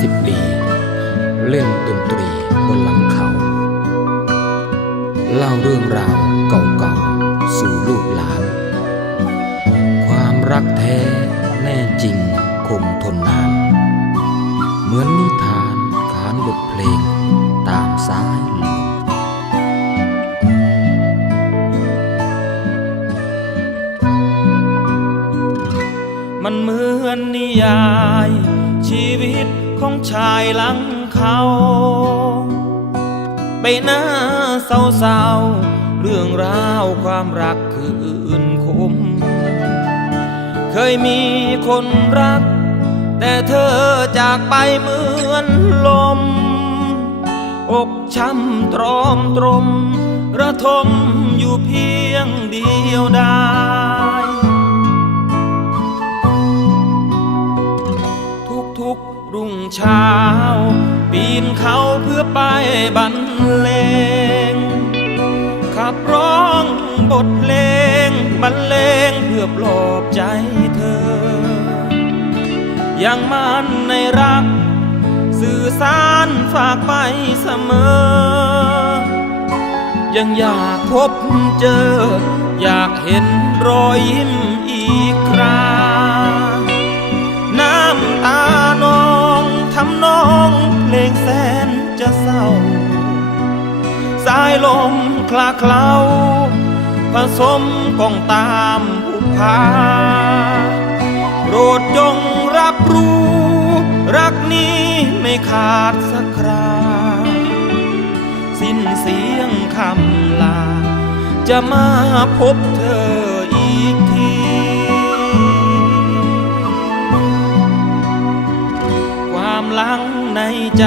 สิปี เล่นดนตรีบนหลังเขา เล่าเรื่องราวเก่าๆ สู่ลูกหลาน ความรักแท้แน่จริงคงทนนาน เหมือนนิทานขานบทเพลงตามสายลมมันเหมือนนิยายชีวิต ของชายหลังเขาใบหน้าเศร้าๆ เรื่องราวความรักคืนคม เคยมีคนรัก แต่เธอจากไปเหมือนลม อกช้ำตรอมตรม ระทมอยู่เพียงเดียวดาย รุ่งเช้า ปีนเขาเพื่อไปบรรเลง ขับร้องบทเพลงบรรเลงเพื่อปลอบใจเธอ อยังมันในรัก สื่อสารฝากไปเสมอ ยังอยากพบเจอ อยากเห็นรอยยิ้ม สายลมคลาเคล้าผสมกองตามผู้พาโปรดจงรับรู้ รักนี้ไม่ขาดสักครา สิ้นเสียงคำลา จะมาพบเธออีกทีความหลังในใจ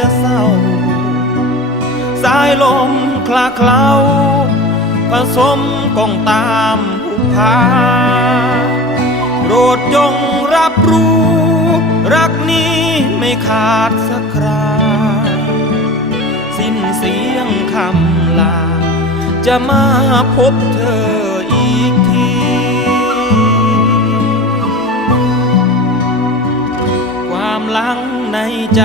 จะเศร้า สายลมคลาเคล้าผสมกองตามผู้พาโปรดจงรับรู้ รักนี้ไม่ขาดสักครา สิ้นเสียงคำลา จะมาพบเธออีกทีความหลังในใจ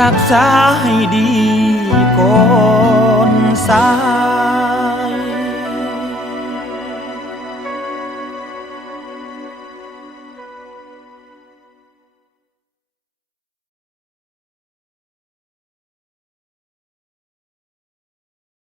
รักษาให้ดีก่อน